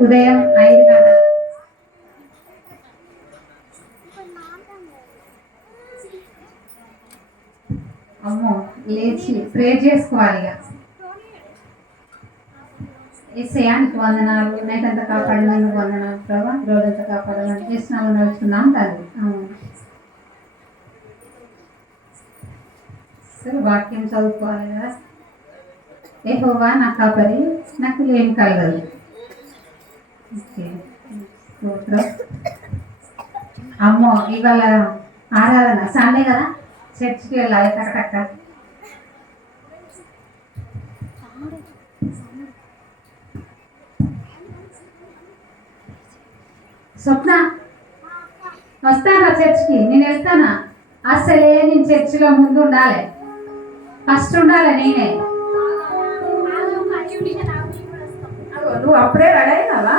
ఉదయం ఐదు గంటల. అమ్మో లేచి ప్రే చేసుకోవాలి ఇక. ఏసయానికి వందనాలు నైట్ అంతా కాపాడినందుకు వందనాలు ప్రభా రోజంతా కాపాడాలని చేస్తున్నాము నడుచుకున్నాం తల్లి సరే వాక్యం చదువుకోవాలి కదా. ఏహోవా నా కాపరి నాకు ఏం కలగదు. అమ్మో ఇవాళ ఆరాధన సండే కదా? చర్చికి వెళ్ళాలి? కరెక్ట్ స్వప్న వస్తానా చర్చికి? నేను వెళ్తానా? అసలే నేను చర్చిలో ముందు ఉండాలి. ఫస్ట్ ఉండాలి నేనే? నువ్వు అప్పుడే రెడీ అయినావా?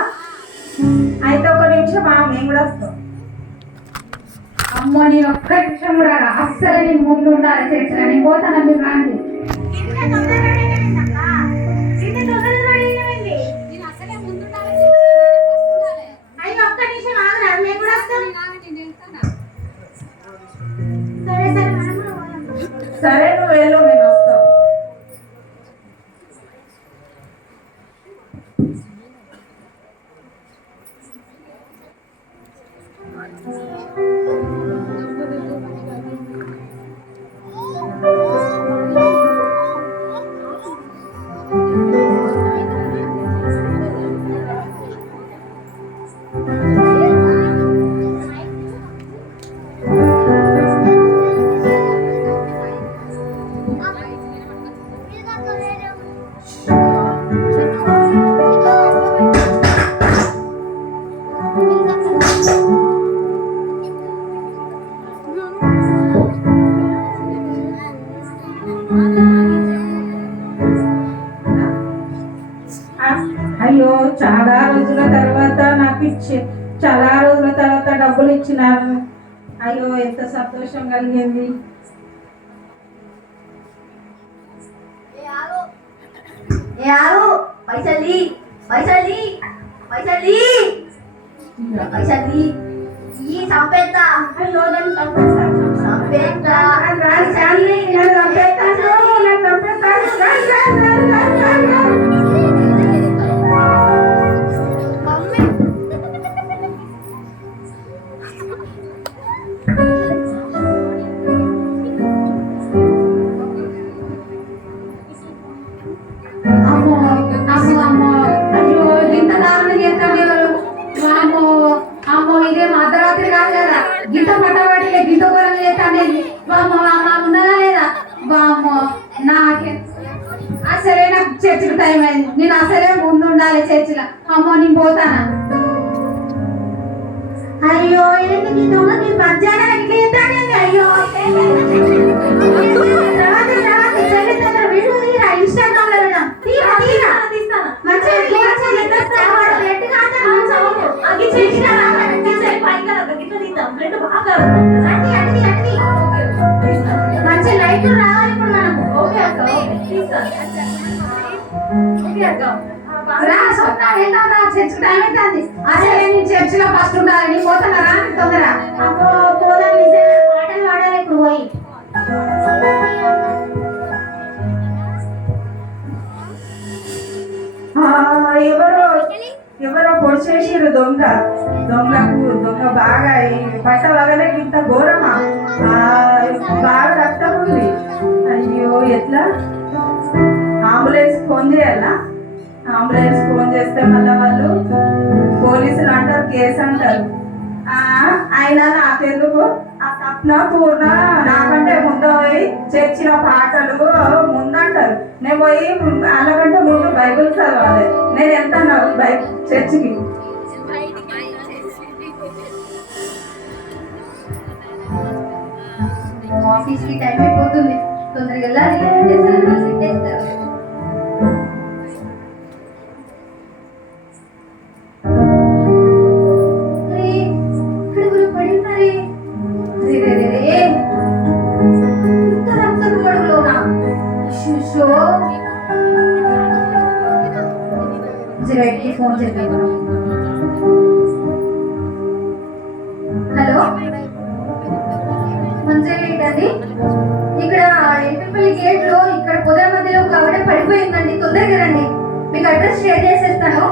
అయితే ఒక నిమిషం మా మేము కూడా వస్తాం. అమ్మో నేను ఒక్క నిమిషం కూడా అస్సలు నేను ముందు ఉండాలి చర్చిలో నేను పోతాను మీరు రాండి. డబ్బులు ఇచ్చినారు అయ్యో ఎంత సంతోషం కలిగింది. ఏ ఆగు. పైసలి పైసలి పైసలి పైసలి ఈ చంపేస్తా అయ్యో నన్ను చంపేస్తాను. చంపేస్తా నన్ను రాని చాలి, నన్ను చంపేస్తాను, నన్ను చంపేస్తాను. బామ్మ అమ్మ ఉన్నదా లేదా బామ్మ నాకే. అసలే నాకు చర్చికి టైం అయింది. నేను అసలే ముందు ఉండాలి చర్చిలో. అమ్మో నేను పోతానా? అయ్యో ఏంటి ఈ దొంగ? మధ్యాహ్నం ఇట్లా అయ్యో రాదు, ఇన్స్టాగ్రామ్లో తీరా, మంచిగా రా స్వప్న వెళ్దాం రా చర్చికి టైం అవుతుంది నేను ఫస్ట్ ఉండాలి తొందర పోదాం పాటలు పాడాలి ఇప్పుడు పోయి. ఎవరో ఎవరో పొడిచేసిరు దొంగ. దొంగకు దొంగ బాగా ఈ బట్ట వగలే ఇంత ఘోరమా? బాగా రక్తం ఉంది. అయ్యో ఎట్లా? అంబులెన్స్ ఫోన్ చేయాలా? అంబులెన్స్ ఫోన్ చేస్తే మళ్ళీ వాళ్ళు పోలీసులు అంటారు కేసు అంటారు. అయినా నాకెందుకు? ఆ తప్న పూర్ణ నాకంటే ముందు పోయి చర్చిన పాటలు ముందంటారు. నేను పోయి అలాగంటే ముందు బైబిల్ చదవాలి. నేను ఎంత బై చర్చికి? ఆఫీస్కి టైం అయిపోతుంది. తొందరగా వెళ్ళాలి. ఇక్కడ ఎంట్రపల్లి గేట్లో ఇక్కడ పొదల మధ్యలో ఒక ఆవిడ పడిపోయిందండి. తొందరగా రండి. మీకు అడ్రస్ షేర్ చేసేస్తాను.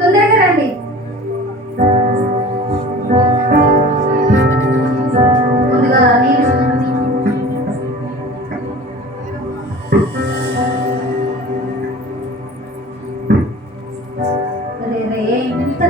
తొందరగా రండి. ముందుగా నీళ్ళు ఇంత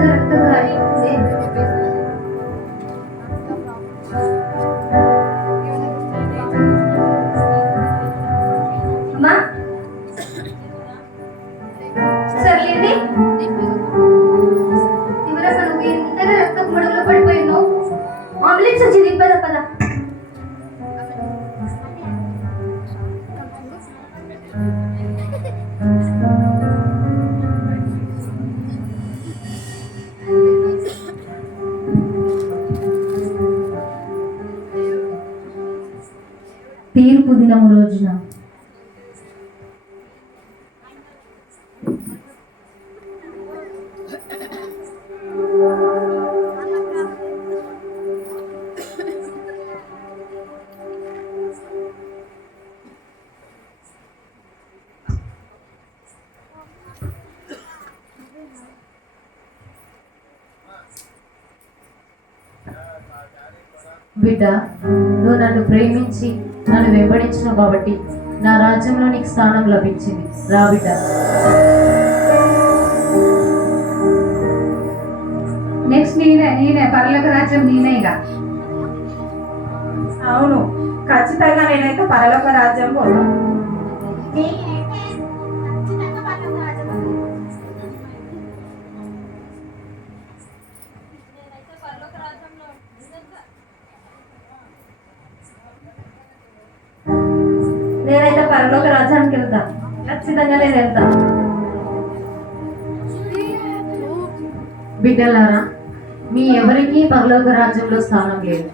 రోజున. బిడ్డ నువ్వు నన్ను ప్రేమించి నన్ను వెంబడించిన కాబట్టి నా రాజ్యంలో నీకు స్థానం లభించింది. రా బిడ్డ. నెక్స్ట్ నేనే నేనే పర్లోక రాజ్యం నేనే ఇక. అవును ఖచ్చితంగా నేనైతే పరలోక రాజ్యం పోతాను నేనైతే పరలోక రాజ్యానికి వెళ్తా. ఖచ్చితంగా నేను వెళ్తా. బిడ్డలారా మీ ఎవరికీ పరలోక రాజ్యంలో స్థానం లేదు.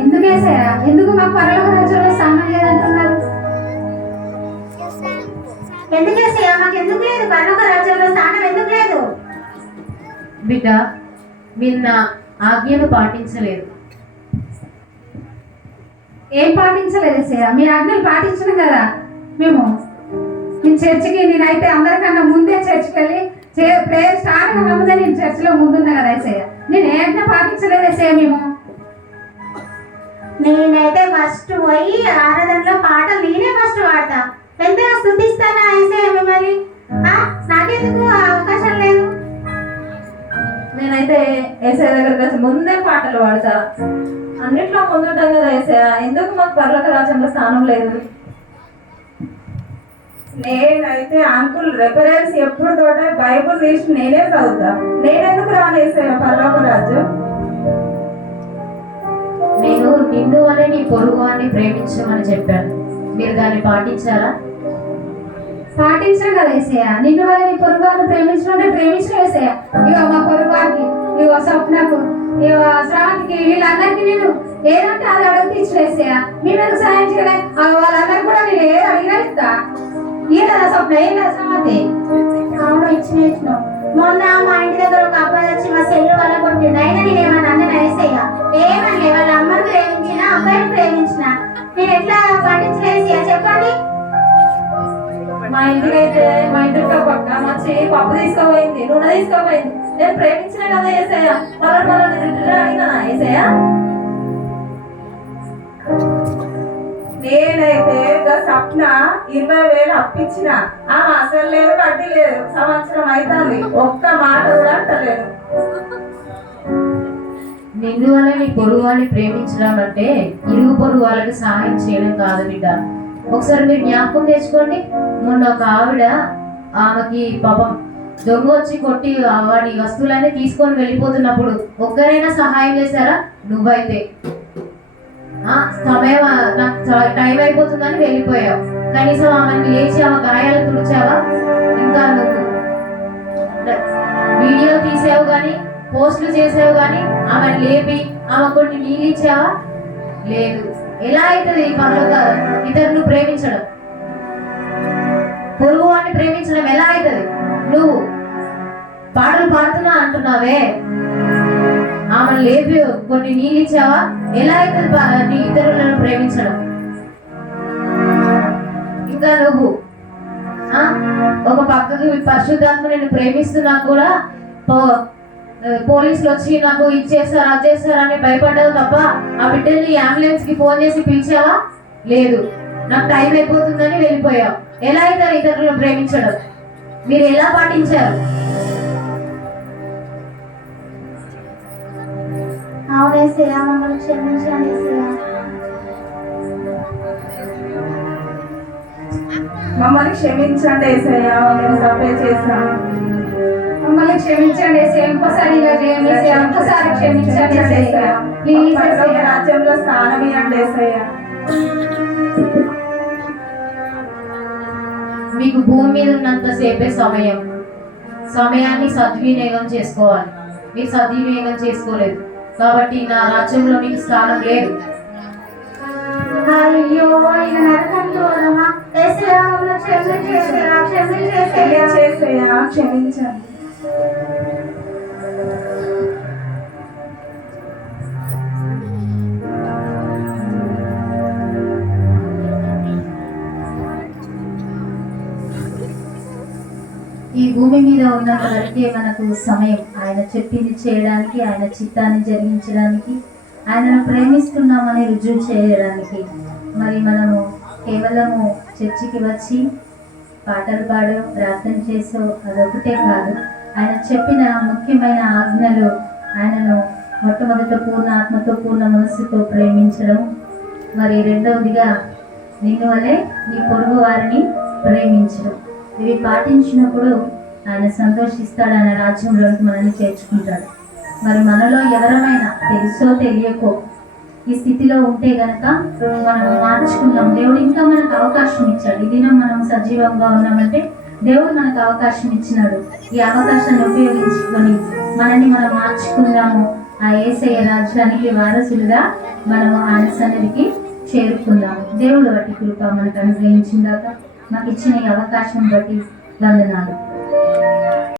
ఎందుకు వేసాయా ఎందుకు మాకు పర్లోక రాజ్యంలో స్థానం లేదంటున్నారు? ఎందుకు వేసాయా మాకు ఎందుకు లేదు? పరలోక రాజ్యంలో స్థానం ఎందుకు లేదు? బిడ్డ మీరు నా ఆజ్ఞను పాటించలేదు. ఏం పాటించలేదు ఏసయ్య మీరు ఆజ్ఞలు పాటించడం కదా? మేము నేను చర్చికి నేనైతే అందరికన్నా ముందే చర్చికి వెళ్ళి ప్రేయర్ స్టార్ట్ కాకముందే నేను చర్చిలో ముందున్నా కదా ఏసయ్య నేను ఏ ఆజ్ఞ పాటించలేదు ఏసయ్య మేము? నేనైతే ఫస్ట్ పోయి ఆరాధనలో పాటలు నేనే ఫస్ట్ పాడతా. ఎంతగా స్థుతిస్తానా అయితే మిమ్మల్ని? నాకెందుకు అవకాశం లేదు? నేనైతే ఏసఐ దగ్గరికి వచ్చి ముందే పాటలు పాడతా. అన్నిట్లో ముందుంటాం కదా ఎందుకు మాకు పర్లోక రాజ్యంలో స్థానం లేదు? నేనైతే అంకుల్ రెఫరెన్స్ ఎప్పుడు తోట బైబుల్ తీసి నేనే చదువుతా. నేనెందుకు రాను ఏసఐ పర్లోక రాజ్యం? నేను నిన్ను అనే నీ పొరుగు అని ప్రేమించమని చెప్పాను. మీరు దాన్ని పాటించారా? పాటించడం కదా ఏసయ్య. నిన్ను వల్ల నీ ప్రేమించడం ప్రేమించడం ఏసయ్య. ఇక మా పొరుగువారికి ఈ స్వప్నకు ఈ శ్రావణికి వీళ్ళందరికీ నేను ఏదంటే అది అడుగుతూ ఇచ్చేసేయ మేము సహాయం చేయలే? వాళ్ళందరూ కూడా నేను ఏదో అడిగినా ఇస్తా ఏ కదా స్వప్న ఏం కదా సమతి అవును ఇచ్చిన ఇచ్చిన మొన్న మా ఇంటి దగ్గర ఒక అబ్బాయి వచ్చి మా సెల్లు వల్ల కొట్టిండు. అయినా నేను ఏమన్నా అన్న వేసేయ ఏమనలే వాళ్ళ అమ్మను ప్రేమించిన అబ్బాయిని ప్రేమించిన. నేను ఎట్లా పాటించలేసి చెప్పండి. మా ఇంటికి అయితే మా ఇంటికి పక్క మంచి పప్పు తీసుకోపోయింది నూనె తీసుకోపోయింది. నేను ప్రేమించిన కదా ఏసయ్య. మరో మరో రిటర్న్ అడిగినా ఏసయ్య? నేనైతే గా సప్న ఇరవై వేలు అప్పించిన ఆ అసలు లేదు వడ్డీ లేదు. సంవత్సరం అవుతుంది ఒక్క మాట కూడా అంటలేదు. నిన్ను వల్ల నీ పొరుగు వాడిని ప్రేమించడం అంటే ఇరుగు పొరుగు వాళ్ళకి సహాయం చేయడం కాదు బిడ్డ. ఒకసారి మీరు జ్ఞాపకం తెచ్చుకోండి మొన్న ఒక ఆవిడ ఆమెకి పాపం దొంగ వచ్చి కొట్టి ఆ వాడి వస్తువులన్నీ తీసుకొని వెళ్ళిపోతున్నప్పుడు ఒక్కరైనా సహాయం చేశారా? నువ్వైతే. సమయం నాకు టైం అయిపోతుందని వెళ్ళిపోయావు. కనీసం ఆమెను లేచి ఆమె గాయాలు తుడిచావా? ఇంకా నువ్వు. వీడియో తీసావు కానీ పోస్టులు చేసావు కానీ ఆమె లేపి ఆమె కొన్ని నీళ్ళు ఇచ్చావా? లేదు. ఎలా అవుతుంది ఈ పనులు ఇతరులు ప్రేమించడం? పొరుగు వాడిని ప్రేమించడం ఎలా అవుతుంది? నువ్వు పాటలు పాడుతున్నా అంటున్నావే. ఆమె లేపి కొన్ని నీళ్ళు ఇచ్చావా? ఎలా అవుతుంది నీ ఇతరులను ప్రేమించడం? ఇంకా నువ్వు ఒక పక్కకి పరిశుద్ధాత్మ నేను ప్రేమిస్తున్నా కూడా పో- పోలీసులు వచ్చి నాకు ఇచ్చేస్తారు అది చేస్తారు అని భయపడ్డావు తప్ప ఆ బిడ్డని అంబులెన్స్కి ఫోన్ చేసి పిలిచావా? లేదు. నాకు టైం అయిపోతుందని వెళ్ళిపోయావు. ఎలా అవుతారు ఇతరులను ప్రేమించడం? మీరు ఎలా పాటించారు? అవునేసయ్యా మమ్మల్ని క్షమించండి ఏసయ్యా మమ్మల్ని క్షమించండి ఏసయ్యా మేము తప్పే చేసాం మమ్మల్ని క్షమించండి. ఇంకోసారి ఇలా చేయండి. ఇంకోసారి క్షమించండి. ప్లీజ్. రాజ్యంలో స్థానం ఇవ్వండి మీకు భూమి మీద ఉన్నంత సేపే సమయం సమయాన్ని సద్వినియోగం చేసుకోవాలి మీరు సద్వినియోగం చేసుకోలేదు కాబట్టి నా రాజ్యంలో మీకు స్థానం లేదు అయ్యో ఇక నరకంలో క్షమించండి భూమి మీద ఉన్నంత వరకే మనకు సమయం. ఆయన చెప్పింది చేయడానికి ఆయన చిత్తాన్ని జరిగించడానికి ఆయనను ప్రేమిస్తున్నామని రుజువు చేయడానికి. మరి మనము కేవలము చర్చికి వచ్చి పాటలు పాడో ప్రార్థన చేసో అదొకటే కాదు. ఆయన చెప్పిన ముఖ్యమైన ఆజ్ఞలు ఆయనను మొట్టమొదట పూర్ణ ఆత్మతో పూర్ణ మనస్సుతో ప్రేమించడం. మరి రెండవదిగా నిన్ను వలె నీ పొరుగు వారిని ప్రేమించడం. ఇవి పాటించినప్పుడు ఆయన సంతోషిస్తాడు ఆయన రాజ్యంలోకి మనల్ని చేర్చుకుంటాడు. మరి మనలో ఎవరమైనా తెలుసో తెలియకో ఈ స్థితిలో ఉంటే గనక మనం మార్చుకుందాం. దేవుడు ఇంకా మనకు అవకాశం ఇచ్చాడు. ఈ దినం మనం సజీవంగా ఉన్నామంటే దేవుడు మనకు అవకాశం ఇచ్చినాడు. ఈ అవకాశాన్ని ఉపయోగించుకొని మనల్ని మనం మార్చుకుందాము. ఆ ఏసయ్య రాజ్యానికి వారసులుగా మనం ఆయన సన్నిధికి చేరుకుందాము. దేవుడు వాటి కృప మనకు అనుగ్రహించిందాక మాకు ఇచ్చిన ఈ అవకాశం బట్టి వందనాలు.